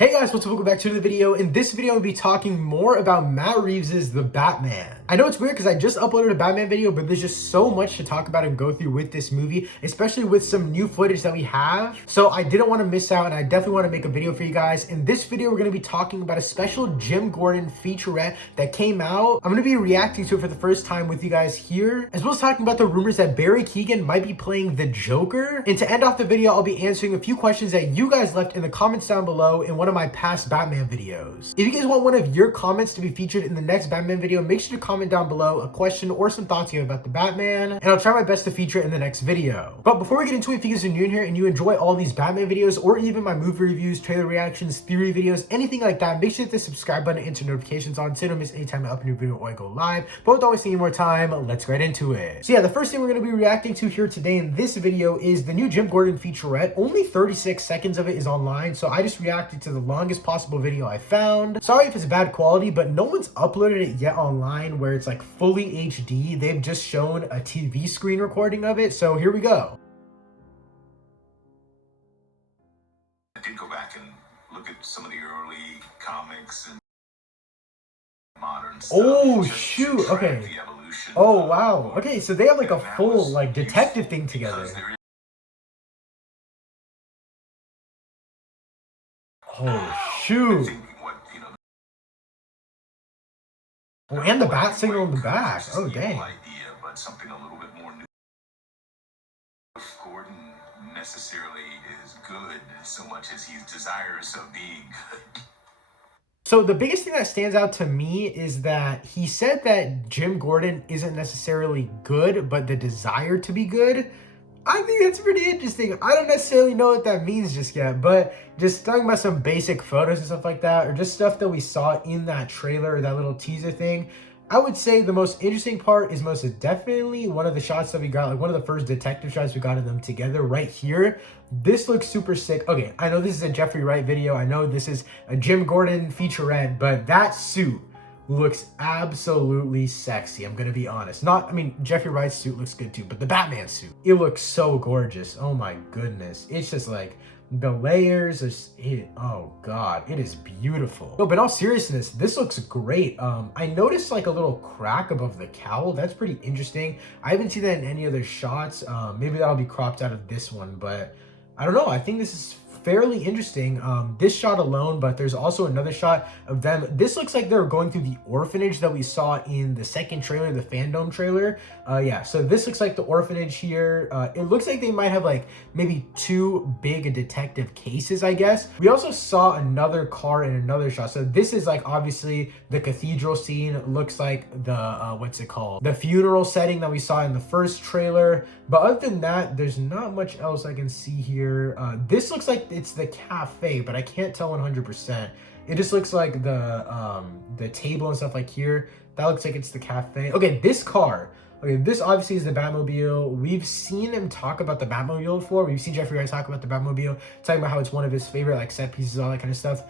Hey guys, what's up? Welcome back to the video. In this video, I'll be talking more about Matt Reeves' The Batman. I know it's weird because I just uploaded a Batman video, but there's just so much to talk about and go through with this movie, especially with some new footage that we have. So I didn't want to miss out, and I definitely want to make a video for you guys. In this video, we're going to be talking about a special Jim Gordon featurette that came out. I'm going to be reacting to it for the first time with you guys here, as well as talking about the rumors that Barry Keoghan might be playing the Joker. And to end off the video, I'll be answering a few questions that you guys left in the comments down below in one of my past Batman videos. If you guys want one of your comments to be featured in the next Batman video, make sure to comment down below a question or some thoughts you have about the Batman, and I'll try my best to feature it in the next video. But before we get into it, if you guys are new in here and you enjoy all these Batman videos or even my movie reviews, trailer reactions, theory videos, anything like that, make sure to hit the subscribe button and turn notifications on so you don't miss any time I upload a new video or I go live. But without wasting any more time, let's get right into it. So yeah, the first thing we're going to be reacting to here today in this video is the new Jim Gordon featurette. Only 36 seconds of it is online, so I just reacted to the longest possible video I found. Sorry if it's bad quality, but no one's uploaded it yet online where it's like fully HD. They've just shown a TV screen recording of it, so here we go. I did go back and look at some of the early comics and modern stuff. Oh just shoot, to track okay. the evolution Oh of wow. Okay, so they have like a and that full was like detective useful thing together. because there is Oh I shoot. think what, Oh, and the bat black and signal in white the back. versus Oh the evil dang. idea, but something a little bit more new. If Gordon necessarily is good so much as he's desirous of being good. So the biggest thing that stands out to me is that he said that Jim Gordon isn't necessarily good, but the desire to be good. I think that's pretty interesting. I don't necessarily know what that means just yet, but just talking about some basic photos and stuff like that, or just stuff that we saw in that trailer or that little teaser thing, I would say the most interesting part is most definitely one of the shots that we got, like one of the first detective shots we got of them together right here. This looks super sick. Okay, I know this is a Jeffrey Wright video. I know this is a Jim Gordon featurette, but that suit looks absolutely sexy. I'm gonna be honest. I mean, Jeffrey Wright's suit looks good too, but the Batman suit, it looks so gorgeous. Oh my goodness. It's just like the layers oh god, it is beautiful. No, but in all seriousness, this looks great. I noticed like a little crack above the cowl. That's pretty interesting. I haven't seen that in any other shots. Maybe that'll be cropped out of this one, but I don't know. I think this is fairly interesting, this shot alone, but there's also another shot of them. This looks like they're going through the orphanage that we saw in the second trailer, the fandom trailer. Yeah, so this looks like the orphanage here. It looks like they might have like maybe two big detective cases, I guess. We also saw another car in another shot. So this is like obviously the cathedral scene. It looks like the what's it called, the funeral setting that we saw in the first trailer. But other than that, there's not much else I can see here. This looks like it's the cafe, but I can't tell 100%. It just looks like the table and stuff like here. That looks like it's the cafe. Okay, this car. Okay, this obviously is the Batmobile. We've seen him talk about the Batmobile before. We've seen Jeffrey Wright talk about the Batmobile, talking about how it's one of his favorite like set pieces, all that kind of stuff.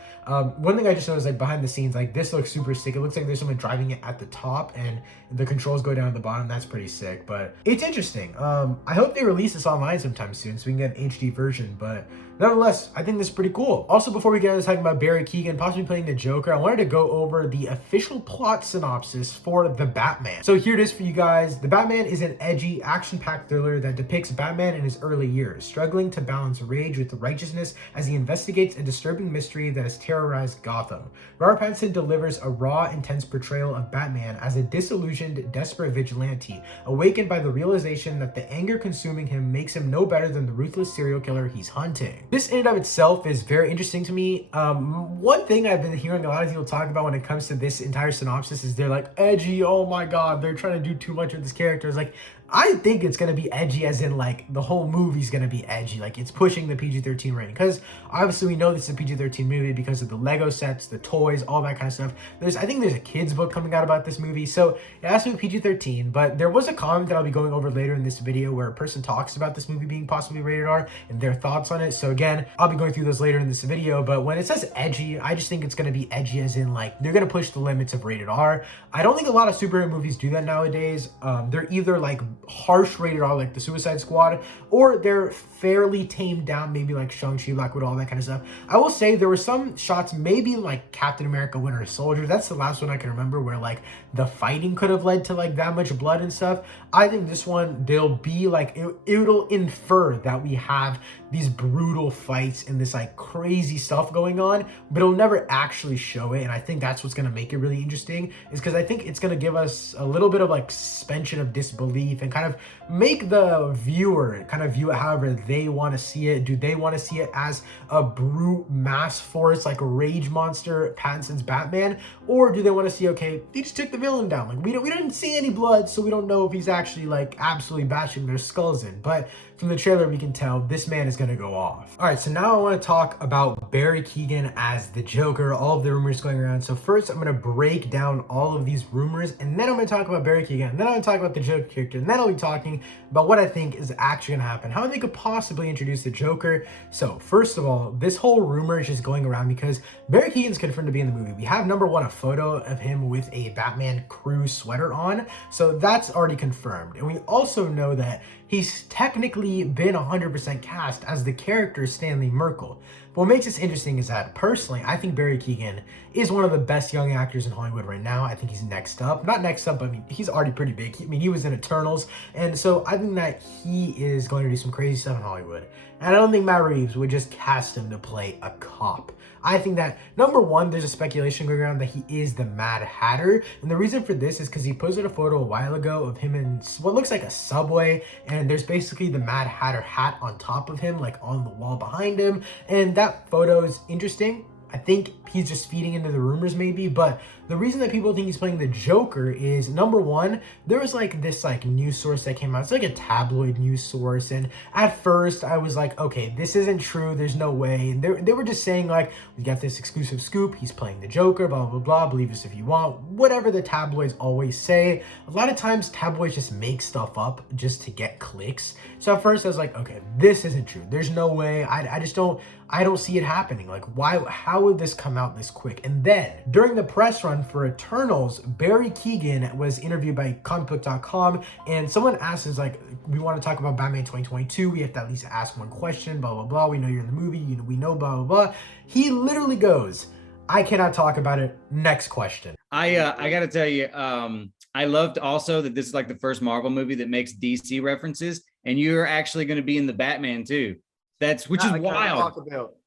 One thing I just noticed, like behind the scenes, like this looks super sick. It looks like there's someone driving it at the top and the controls go down at the bottom. That's pretty sick, but it's interesting. I hope they release this online sometime soon so we can get an HD version, but nonetheless, I think this is pretty cool. Also, before we get into talking about Barry Keoghan possibly playing the Joker, I wanted to go over the official plot synopsis for The Batman. So here it is for you guys. The Batman is an edgy, action-packed thriller that depicts Batman in his early years, struggling to balance rage with righteousness as he investigates a disturbing mystery that has terrorized Gotham. Robert Pattinson delivers a raw, intense portrayal of Batman as a disillusioned, desperate vigilante, awakened by the realization that the anger consuming him makes him no better than the ruthless serial killer he's hunting. This in and of itself is very interesting to me. One thing I've been hearing a lot of people talk about when it comes to this entire synopsis is they're like, edgy, oh my god, they're trying to do too much with this character. It's like, I think it's going to be edgy as in like the whole movie's going to be edgy. Like it's pushing the PG-13 rating because obviously we know this is a PG-13 movie because of the Lego sets, the toys, all that kind of stuff. I think there's a kid's book coming out about this movie. So it has to be PG-13, but there was a comment that I'll be going over later in this video where a person talks about this movie being possibly rated R and their thoughts on it. So again, I'll be going through those later in this video, but when it says edgy, I just think it's going to be edgy as in like they're going to push the limits of rated R. I don't think a lot of superhero movies do that nowadays. They're either like harsh rated R like the Suicide Squad, or they're fairly tamed down, maybe like Shang-Chi, Black Widow, all that kind of stuff. I will say there were some shots, maybe like Captain America Winter Soldier. That's the last one I can remember where like the fighting could have led to like that much blood and stuff. I think this one, they'll be like, it'll infer that we have these brutal fights and this like crazy stuff going on, but it'll never actually show it. And I think that's what's going to make it really interesting, is because I think it's going to give us a little bit of like suspension of disbelief and kind of make the viewer kind of view it however they want to see it. Do they want to see it as a brute mass force, like a rage monster, Pattinson's Batman? Or do they want to see, okay, they just took the villain down. Like we didn't see any blood, so we don't know if he's actually like absolutely bashing their skulls in. But from the trailer, we can tell this man is going to go off. All right, so now I want to talk about Barry Keoghan as the Joker, all of the rumors going around. So first, I'm going to break down all of these rumors, and then I'm going to talk about Barry Keoghan, and then I'm going to talk about the Joker character, and then I'll be talking about what I think is actually going to happen, how they could possibly introduce the Joker. So first of all, this whole rumor is just going around because Barry Keoghan's confirmed to be in the movie. We have, number one, a photo of him with a Batman crew sweater on, so that's already confirmed. And we also know that he's technically been 100% cast as the character Stanley Merkel. But what makes this interesting is that, personally, I think Barry Keoghan is one of the best young actors in Hollywood right now. I think he's next up. Not next up, but I mean, he's already pretty big. He was in Eternals. And so I think that he is going to do some crazy stuff in Hollywood. And I don't think Matt Reeves would just cast him to play a cop. I think that, number one, there's a speculation going around that he is the Mad Hatter. And the reason for this is because he posted a photo a while ago of him in what looks like a subway. And there's basically the Mad Hatter hat on top of him, like on the wall behind him. And that photo is interesting. I think he's just feeding into the rumors maybe, but the reason that people think he's playing the Joker is, number one, there was like this like news source that came out. It's like a tabloid news source, and at first I was like, okay, this isn't true, there's no way. And they were just saying like, we got this exclusive scoop, he's playing the Joker, blah blah blah, believe us if you want, whatever the tabloids always say. A lot of times tabloids just make stuff up just to get clicks. So at first I was like, okay, this isn't true, there's no way. I don't see it happening. Like, how would this come out this quick? And then during the press run for Eternals, Barry Keoghan was interviewed by comicbook.com, and someone asked, is like, we want to talk about Batman 2022. We have to at least ask one question, blah, blah, blah. We know you're in the movie. We know, blah, blah, blah. He literally goes, I cannot talk about it. Next question. I got to tell you, I loved also that this is like the first Marvel movie that makes DC references, and you're actually going to be in the Batman too. Which is wild.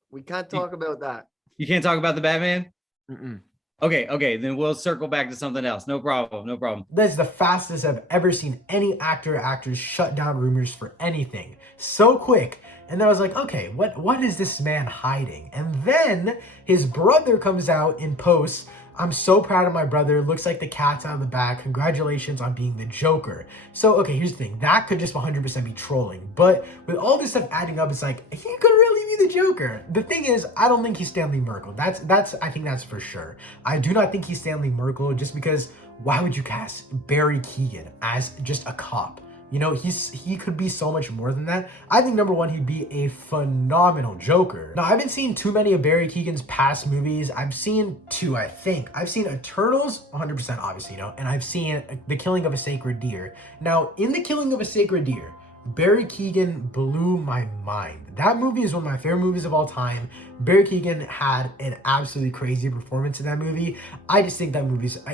We can't talk about that. You can't talk about the Batman? Mm-mm. Okay, then we'll circle back to something else. No problem. That's the fastest I've ever seen any actor or actress shut down rumors for anything. So quick. And then I was like, okay, what is this man hiding? And then his brother comes out and posts, I'm so proud of my brother. Looks like the cat's out of the bag. Congratulations on being the Joker. So, okay, here's the thing. That could just 100% be trolling. But with all this stuff adding up, it's like, he could really be the Joker. The thing is, I don't think he's Stanley Merkel. I think that's for sure. I do not think he's Stanley Merkel, just because why would you cast Barry Keoghan as just a cop? You know, he could be so much more than that. I think, number one, he'd be a phenomenal Joker. Now, I haven't seen too many of Barry Keoghan's past movies. I've seen two, I think. I've seen Eternals, 100% obviously, you know, and I've seen The Killing of a Sacred Deer. Now, in The Killing of a Sacred Deer, Barry Keoghan blew my mind. That movie is one of my favorite movies of all time. Barry Keoghan had an absolutely crazy performance in that movie. I just think that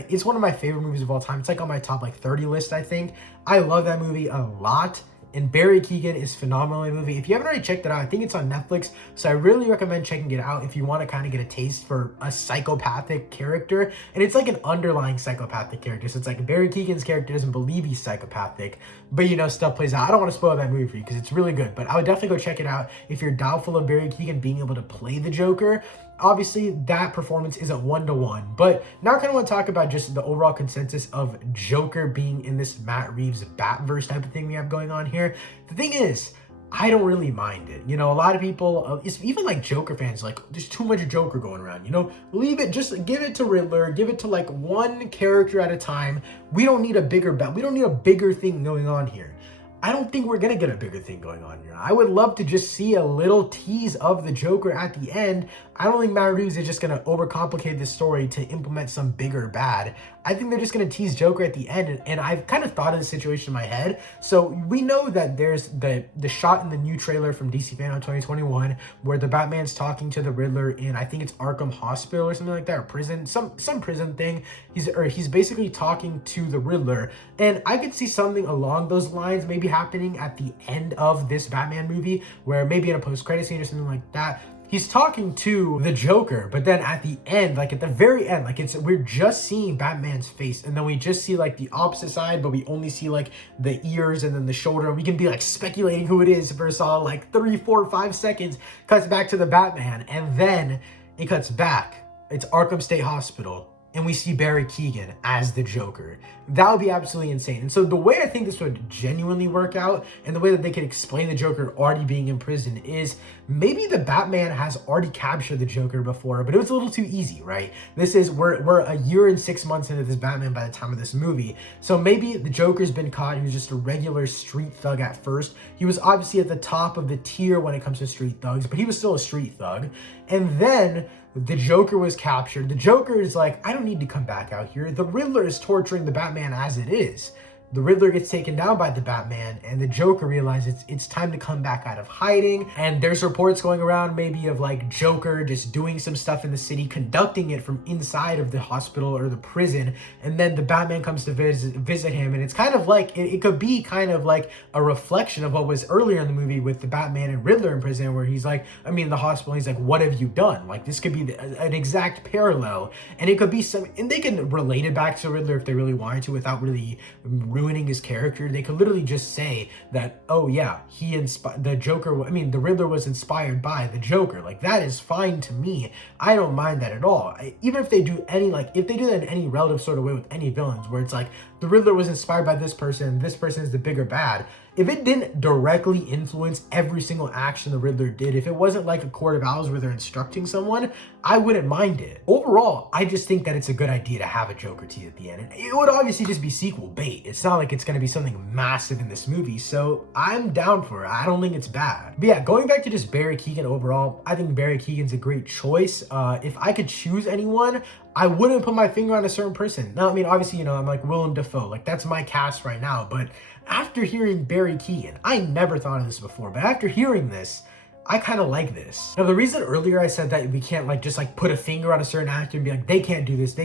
it's one of my favorite movies of all time. It's like on my top 30 list, I think. I love that movie a lot. And Barry Keoghan is phenomenal in the movie. If you haven't already checked it out, I think it's on Netflix. So I really recommend checking it out if you want to kind of get a taste for a psychopathic character. And it's like an underlying psychopathic character. So it's like Barry Keoghan's character doesn't believe he's psychopathic, but you know, stuff plays out. I don't want to spoil that movie for you because it's really good, but I would definitely go check it out if you're doubtful of Barry Keoghan being able to play the Joker. Obviously, that performance isn't one-to-one, but now I kind of want to talk about just the overall consensus of Joker being in this Matt Reeves Batverse type of thing we have going on here. The thing is, I don't really mind it. You know, a lot of people, even like Joker fans, like, there's too much Joker going around, you know? Leave it, just give it to Riddler, give it to like one character at a time. We don't need a bigger we don't need a bigger thing going on here. I don't think we're going to get a bigger thing going on here. I would love to just see a little tease of the Joker at the end. I don't think Matt Reeves is just going to overcomplicate this story to implement some bigger bad. I think they're just going to tease Joker at the end, and I've kind of thought of the situation in my head. So we know that there's the shot in the new trailer from DC Fandom 2021 where the Batman's talking to the Riddler in, I think it's Arkham Hospital or something like that, or prison, some prison thing. He's basically talking to the Riddler, and I could see something along those lines maybe happening at the end of this Batman movie, where maybe in a post-credit scene or something like that, he's talking to the Joker, but then at the end, like at the very end, like we're just seeing Batman's face, and then we just see like the opposite side, but we only see like the ears and then the shoulder, and we can be like speculating who it is for a solid like 3, 4, 5 seconds, cuts back to the Batman, and then it cuts back. It's Arkham State Hospital, and we see Barry Keoghan as the Joker. That would be absolutely insane. And so the way I think this would genuinely work out, and the way that they could explain the Joker already being in prison, is maybe the Batman has already captured the Joker before, but it was a little too easy, right? We're a year and 6 months into this Batman by the time of this movie. So maybe the Joker's been caught. He was just a regular street thug at first. He was obviously at the top of the tier when it comes to street thugs, but he was still a street thug. And then the Joker was captured. The Joker is like, I don't need to come back out here. The Riddler is torturing the Batman as it is. The Riddler gets taken down by the Batman, and the Joker realizes it's time to come back out of hiding. And there's reports going around maybe of like Joker just doing some stuff in the city, conducting it from inside of the hospital or the prison. And then the Batman comes to visit him. And it's kind of like, it could be kind of like a reflection of what was earlier in the movie with the Batman and Riddler in prison, where he's like, the hospital, he's like, what have you done? Like, this could be an exact parallel. And it could be and they can relate it back to Riddler if they really wanted to without really ruining his character. They could literally just say that, oh yeah, the Riddler was inspired by the Joker. Like, that is fine to me. I don't mind that at all. Even if they do if they do that in any relative sort of way with any villains, where it's like the Riddler was inspired by this person is the bigger bad. If it didn't directly influence every single action the Riddler did, if it wasn't like a court of owls where they're instructing someone, I wouldn't mind it. Overall, I just think that it's a good idea to have a Joker tease at the end. And it would obviously just be sequel bait. It's not like it's going to be something massive in this movie, so I'm down for it. I don't think it's bad. But yeah, going back to just Barry Keoghan overall, I think Barry Keoghan's a great choice. If I could choose anyone, I wouldn't put my finger on a certain person. Now, obviously, I'm like Willem Dafoe. Like, that's my cast right now. But after hearing Barry Keoghan, I never thought of this before, but after hearing this, I kind of like this. Now, the reason earlier I said that we can't just put a finger on a certain actor and be like, they can't do this,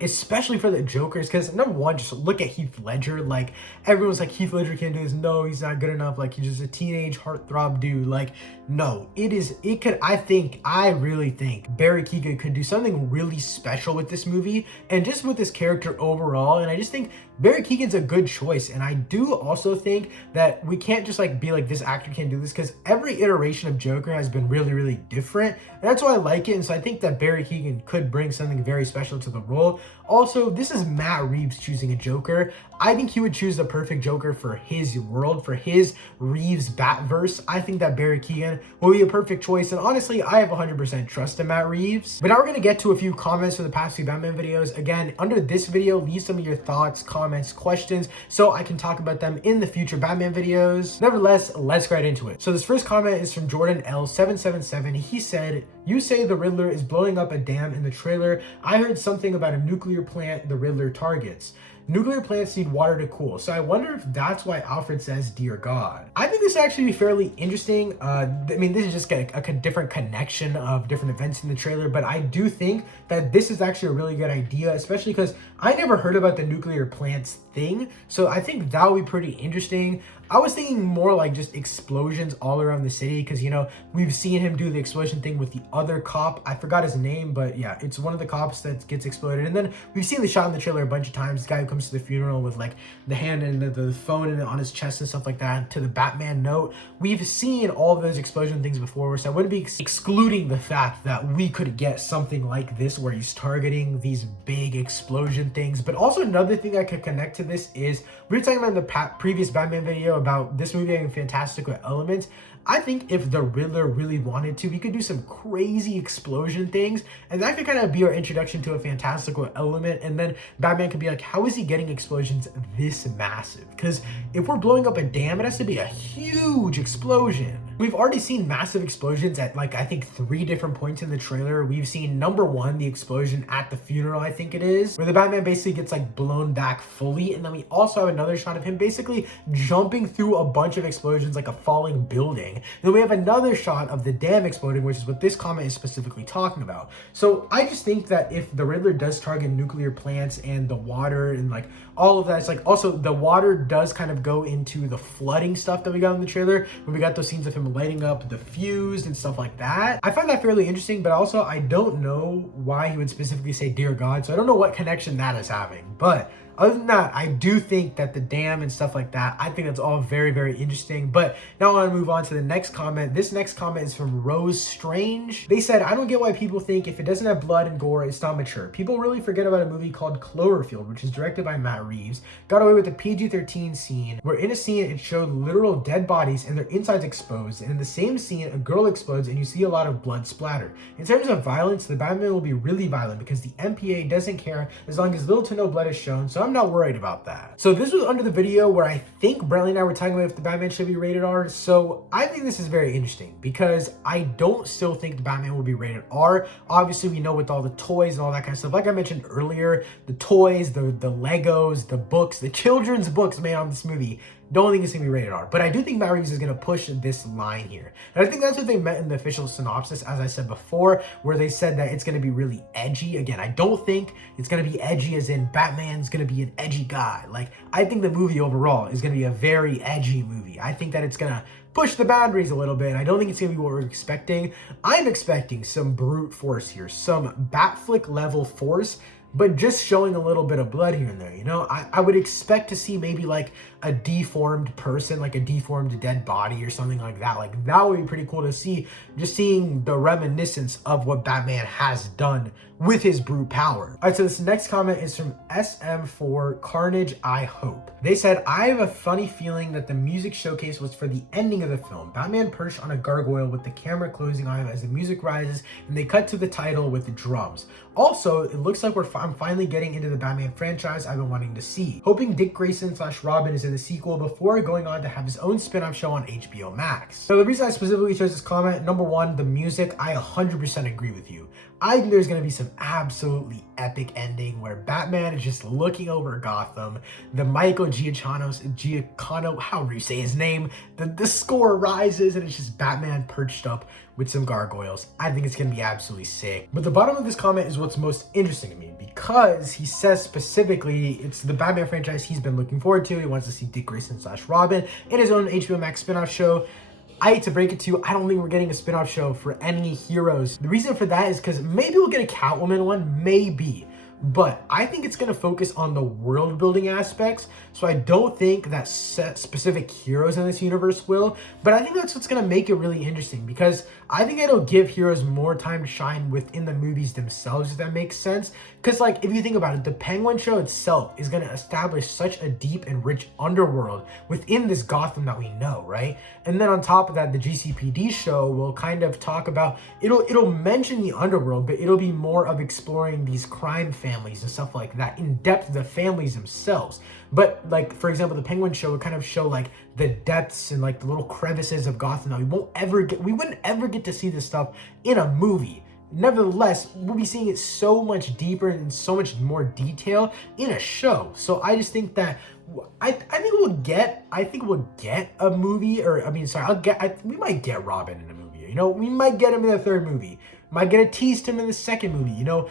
especially for the Jokers, because number one, just look at Heath Ledger. Like, everyone's like, Heath Ledger can't do this. No, he's not good enough. Like, he's just a teenage heartthrob dude. Like, no, I really think Barry Keoghan could do something really special with this movie and just with this character overall. And I just think Barry Keoghan's a good choice. And I do also think that we can't just be like, this actor can't do this, because every iteration of Joker has been really, really different. And that's why I like it. And so I think that Barry Keoghan could bring something very special to the role. Also, this is Matt Reeves choosing a Joker. I think he would choose the perfect Joker for his world, for his Reeves Batverse. I think that Barry Keoghan will be a perfect choice. And honestly, I have 100% trust in Matt Reeves. But now we're going to get to a few comments for the past few Batman videos. Again, under this video, leave some of your thoughts, comments, questions, so I can talk about them in the future Batman videos. Nevertheless, let's get right into it. So this first comment is from Jordan L777. He said, "You say the Riddler is blowing up a dam in the trailer. I heard something about a nuclear plant the Riddler targets. Nuclear plants need water to cool, so I wonder if that's why Alfred says, 'Dear God.'" I think this is actually fairly interesting. This is just a different connection of different events in the trailer, but I do think that this is actually a really good idea, especially because I never heard about the nuclear plants thing, so I think that would be pretty interesting. I was thinking more like just explosions all around the city, because we've seen him do the explosion thing with the other cop. I forgot his name, but yeah, it's one of the cops that gets exploded. And then we've seen the shot in the trailer a bunch of times. This guy who comes to the funeral with like the hand and the phone on his chest and stuff like that, to the Batman note. We've seen all of those explosion things before, so I wouldn't be excluding the fact that we could get something like this where he's targeting these big explosion things. But also another thing I could connect to this is, we were talking about in the previous Batman video about this movie having fantastical elements. I think if the Riddler really wanted to, he could do some crazy explosion things, and that could kind of be our introduction to a fantastical element. And then Batman could be like, how is he getting explosions this massive? Because if we're blowing up a dam, it has to be a huge explosion. We've already seen massive explosions at like, I think 3 different points in the trailer. We've seen number 1, the explosion at the funeral, I think it is, where the Batman basically gets like blown back fully. And then we also have another shot of him basically jumping through a bunch of explosions like a falling building. And then we have another shot of the dam exploding, which is what this comment is specifically talking about. So I just think that if the Riddler does target nuclear plants and the water and like all of that, it's like also the water does kind of go into the flooding stuff that we got in the trailer, when we got those scenes of him lighting up the fuse and stuff like that. I find that fairly interesting, but also I don't know why he would specifically say dear God, so I don't know what connection that is having. But other than that, I do think that the dam and stuff like that, I think that's all very, very interesting. But now I want to move on to the next comment. This next comment is from Rose Strange. They said, I don't get why people think if it doesn't have blood and gore, it's not mature. People really forget about a movie called Cloverfield, which is directed by Matt Reeves. Got away with a PG-13 scene, where in a scene it showed literal dead bodies and their insides exposed. And in the same scene, a girl explodes and you see a lot of blood splattered. In terms of violence, the Batman will be really violent because the MPA doesn't care as long as little to no blood is shown. So I'm not worried about that. So this was under the video where I think Bradley and I were talking about if the Batman should be rated R. So I think this is very interesting because I don't still think the Batman will be rated R. Obviously, we know with all the toys and all that kind of stuff, like I mentioned earlier, the toys, the Legos, the books, the children's books made on this movie, don't think it's gonna be rated R. But I do think Matt Reeves is gonna push this line here. And I think that's what they meant in the official synopsis, as I said before, where they said that it's gonna be really edgy. Again, I don't think it's gonna be edgy as in Batman's gonna be an edgy guy. Like, I think the movie overall is gonna be a very edgy movie. I think that it's gonna push the boundaries a little bit. I don't think it's gonna be what we're expecting. I'm expecting some brute force here, some Batflick level force, but just showing a little bit of blood here and there, you know? I would expect to see maybe like a deformed person, like a deformed dead body or something like that. Like, that would be pretty cool to see, just seeing the reminiscence of what Batman has done with his brute power. All right, so this next comment is from SM4 Carnage I Hope. They said, I have a funny feeling that the music showcase was for the ending of the film. Batman perched on a gargoyle with the camera closing on him as the music rises, and they cut to the title with the drums. Also, it looks like I'm finally getting into the Batman franchise I've been wanting to see. Hoping Dick Grayson / Robin is in the sequel before going on to have his own spin-off show on HBO Max. So the reason I specifically chose this comment, number 1, the music, I 100% agree with you. I think there's going to be some absolutely epic ending where Batman is just looking over Gotham. The Michael Giacchino, however you say his name, the score rises and it's just Batman perched up with some gargoyles. I think it's going to be absolutely sick. But the bottom of this comment is what's most interesting to me, because he says specifically it's the Batman franchise he's been looking forward to. He wants to see Dick Grayson / Robin in his own HBO Max spinoff show. I hate to break it to you, I don't think we're getting a spin-off show for any heroes. The reason for that is because maybe we'll get a Catwoman one, maybe. But I think it's going to focus on the world building aspects. So I don't think that specific heroes in this universe will. But I think that's what's going to make it really interesting, because I think it'll give heroes more time to shine within the movies themselves, if that makes sense. Because like, if you think about it, the Penguin show itself is going to establish such a deep and rich underworld within this Gotham that we know, right? And then on top of that, the GCPD show will kind of talk about, it'll mention the underworld, but it'll be more of exploring these crime families and stuff like that, in depth of the families themselves. But like, for example, the Penguin show would kind of show like the depths and like the little crevices of Gotham that we wouldn't ever get to see this stuff in a movie. Nevertheless, we'll be seeing it so much deeper and in so much more detail in a show. So I just think that I think we'll get a movie, or I mean, sorry, we might get Robin in a movie. You know, we might get him in the third movie. Might get a tease to him in the second movie. You know,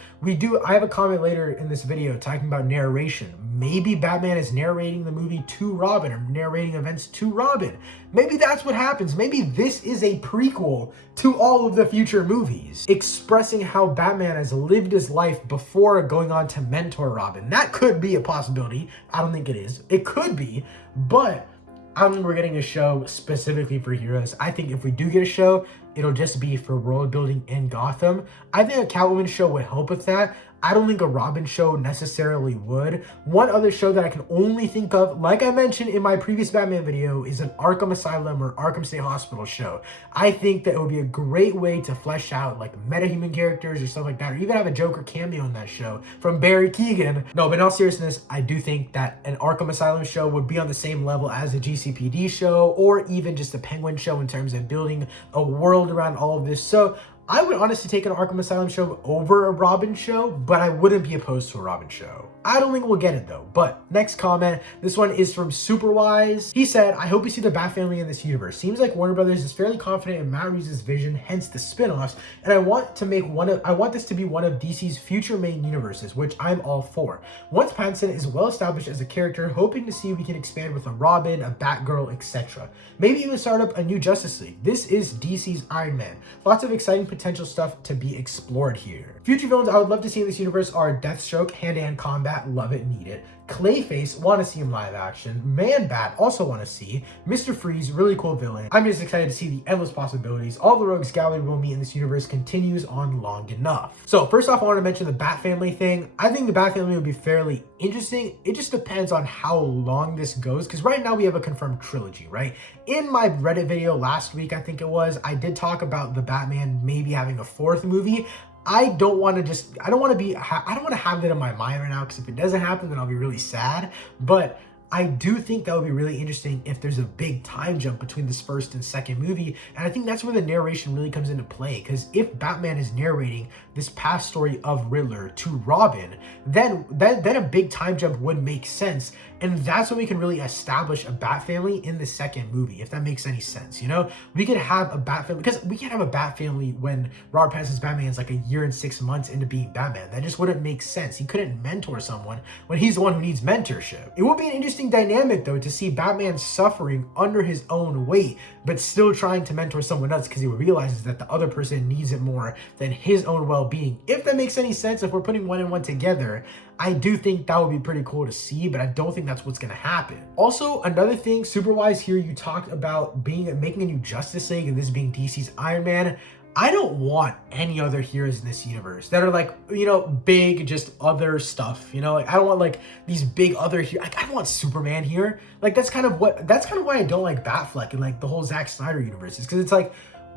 I have a comment later in this video talking about narration. Maybe Batman is narrating the movie to Robin, or narrating events to Robin. Maybe that's what happens. Maybe this is a prequel to all of the future movies, expressing how Batman has lived his life before going on to mentor Robin. That could be a possibility. I don't think it is. It could be, but I don't think we're getting a show specifically for heroes. I think if we do get a show, it'll just be for world building in Gotham. I think a Catwoman show would help with that. I don't think a Robin show necessarily would. One other show that I can only think of, like I mentioned in my previous Batman video, is an Arkham Asylum or Arkham State Hospital show. I think that it would be a great way to flesh out like metahuman characters or stuff like that, or even have a Joker cameo in that show from Barry Keoghan. No, but in all seriousness, I do think that an Arkham Asylum show would be on the same level as a GCPD show, or even just a Penguin show in terms of building a world around all of this. So I would honestly take an Arkham Asylum show over a Robin show, but I wouldn't be opposed to a Robin show. I don't think we'll get it though. But next comment, this one is from Superwise. He said, I hope we see the Batfamily in this universe. Seems like Warner Brothers is fairly confident in Matt Reeves' vision, hence the spin-offs, and I want this to be one of DC's future main universes, which I'm all for. Once Pattinson is well established as a character, hoping to see we can expand with a Robin, a Batgirl, etc. Maybe even start up a new Justice League. This is DC's Iron Man. Lots of exciting potential stuff to be explored here. Future villains I would love to see in this universe are Deathstroke, hand-to-hand combat, love it, need it. Clayface, want to see him live action. Man-Bat, also want to see. Mr. Freeze, really cool villain. I'm just excited to see the endless possibilities all the rogues gallery will meet in this universe continues on long enough. So first off, I want to mention the Batfamily thing. I think the Batfamily would be fairly interesting. It just depends on how long this goes, because right now we have a confirmed trilogy, right? In my Reddit video last week, I think it was, I did talk about the Batman maybe having a fourth movie. I don't want to have that in my mind right now, because if it doesn't happen, then I'll be really sad. But I do think that would be really interesting if there's a big time jump between this first and second movie. And I think that's where the narration really comes into play. Because if Batman is narrating this past story of Riddler to Robin, then a big time jump would make sense. And that's when we can really establish a Batfamily in the second movie, if that makes any sense. You know, we could have a Batfamily, because we can't have a Batfamily when Robert Pattinson's Batman is like a year and 6 months into being Batman. That just wouldn't make sense. He couldn't mentor someone when he's the one who needs mentorship. It would be an interesting dynamic though to see Batman suffering under his own weight, but still trying to mentor someone else because he realizes that the other person needs it more than his own well-being. If that makes any sense, if we're putting one and one together, I do think that would be pretty cool to see, but I don't think that's what's going to happen. Also, another thing, Superwise here, you talked about making a new Justice League and this being DC's Iron Man. I don't want any other heroes in this universe that are like, you know, big, just other stuff, you know, like I don't want like these big other heroes. Like, I don't want Superman here. Like, that's kind of why I don't like Batfleck and like the whole Zack Snyder universe, is because it's like,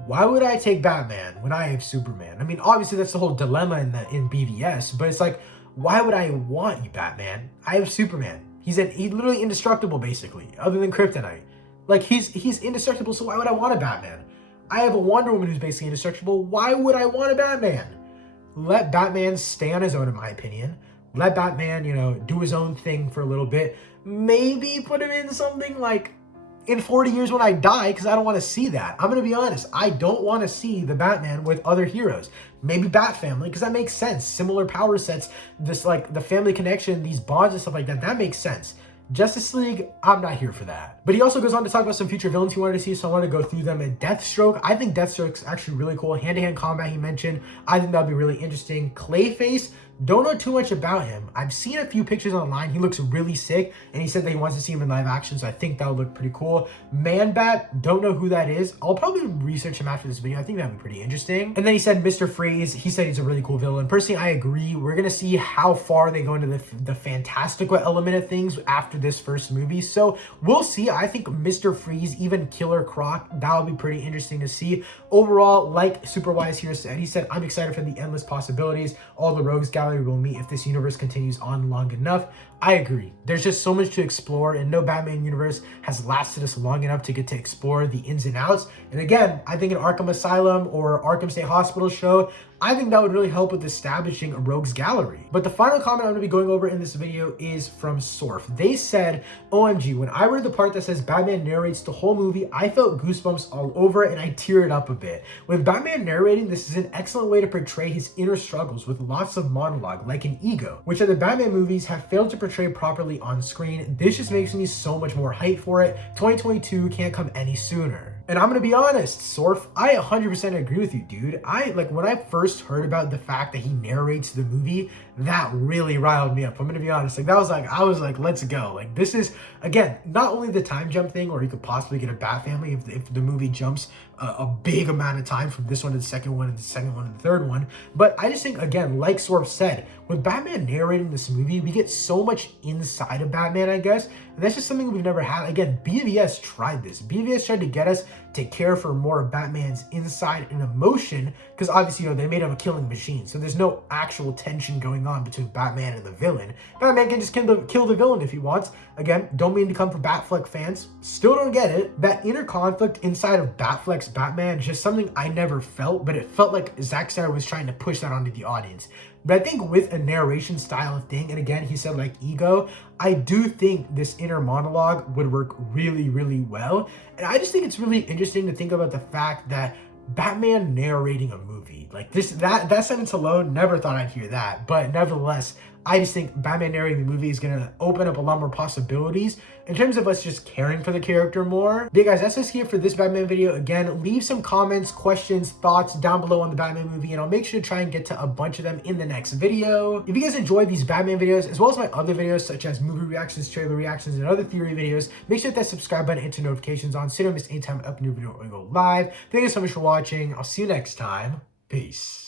why would I take Batman when I have Superman? I mean, obviously that's the whole dilemma in BVS, but it's like, why would I want you, Batman? I have Superman. He's literally indestructible, basically, other than kryptonite. Like, he's indestructible, so why would I want a Batman? I have a Wonder Woman who's basically indestructible. Why would I want a Batman? Let Batman stay on his own, in my opinion. Let Batman, you know, do his own thing for a little bit. Maybe put him in something like in 40 years when I die, because I don't want to see that. I'm going to be honest. I don't want to see the Batman with other heroes. Maybe Batfamily, because that makes sense. Similar power sets, this like the family connection, these bonds and stuff like that, that makes sense. Justice League, I'm not here for that. But he also goes on to talk about some future villains he wanted to see, so I want to go through them. And Deathstroke, I think Deathstroke's actually really cool. Hand-to-hand combat he mentioned, I think that'd be really interesting. Clayface, don't know too much about him. I've seen a few pictures online. He looks really sick, and he said that he wants to see him in live action, so I think that would look pretty cool. Man-Bat, don't know who that is. I'll probably research him after this video. I think that'd be pretty interesting. And then he said Mr. Freeze. He said he's a really cool villain. Personally, I agree. We're going to see how far they go into the fantastical element of things after this first movie, so we'll see. I think Mr. Freeze, even Killer Croc, that would be pretty interesting to see. Overall, like Superwise here said, he said, I'm excited for the endless possibilities all the rogues gallery will meet if this universe continues on long enough. I agree. There's just so much to explore, and no Batman universe has lasted us long enough to get to explore the ins and outs. And again, I think an Arkham Asylum or Arkham State Hospital show, I think that would really help with establishing a rogues gallery. But the final comment I'm going to be going over in this video is from Sorf. They said, OMG, when I read the part that says Batman narrates the whole movie, I felt goosebumps all over it and I teared up a bit. With Batman narrating, this is an excellent way to portray his inner struggles with lots of monologue, like an ego, which other Batman movies have failed to portray properly on screen. This just makes me so much more hyped for it. 2022 can't come any sooner. And I'm gonna be honest, Sorf, I 100% agree with you, dude. When I first heard about the fact that he narrates the movie, that really riled me up. I'm gonna be honest. I was like, let's go. Like, this is, again, not only the time jump thing, or you could possibly get a Batfamily if the movie jumps a big amount of time from this one to the second one and the second one and the third one, but I just think, again, like Sorf said, with Batman narrating this movie, we get so much inside of Batman, I guess, and that's just something we've never had. Again, BVS tried this. BVS tried to get us to care for more of Batman's inside and emotion, because obviously, you know, they made him a killing machine, so there's no actual tension going on between Batman and the villain. Batman can just kill the villain if he wants. Again, don't mean to come for Batfleck fans, still don't get it. That inner conflict inside of Batfleck's Batman is just something I never felt, but it felt like Zack Snyder was trying to push that onto the audience. But I think with a narration style thing, and again, he said like ego, I do think this inner monologue would work really, really well. And I just think it's really interesting to think about the fact that Batman narrating a movie like this, that sentence alone, never thought I'd hear that. But nevertheless, I just think Batman narrating the movie is going to open up a lot more possibilities in terms of us just caring for the character more. But yeah, guys, that's just here for this Batman video. Again, leave some comments, questions, thoughts down below on the Batman movie, and I'll make sure to try and get to a bunch of them in the next video. If you guys enjoyed these Batman videos, as well as my other videos, such as movie reactions, trailer reactions, and other theory videos, make sure to hit that subscribe button and turn notifications on so you don't miss any time I upload a new video or go live. Thank you so much for watching. I'll see you next time. Peace.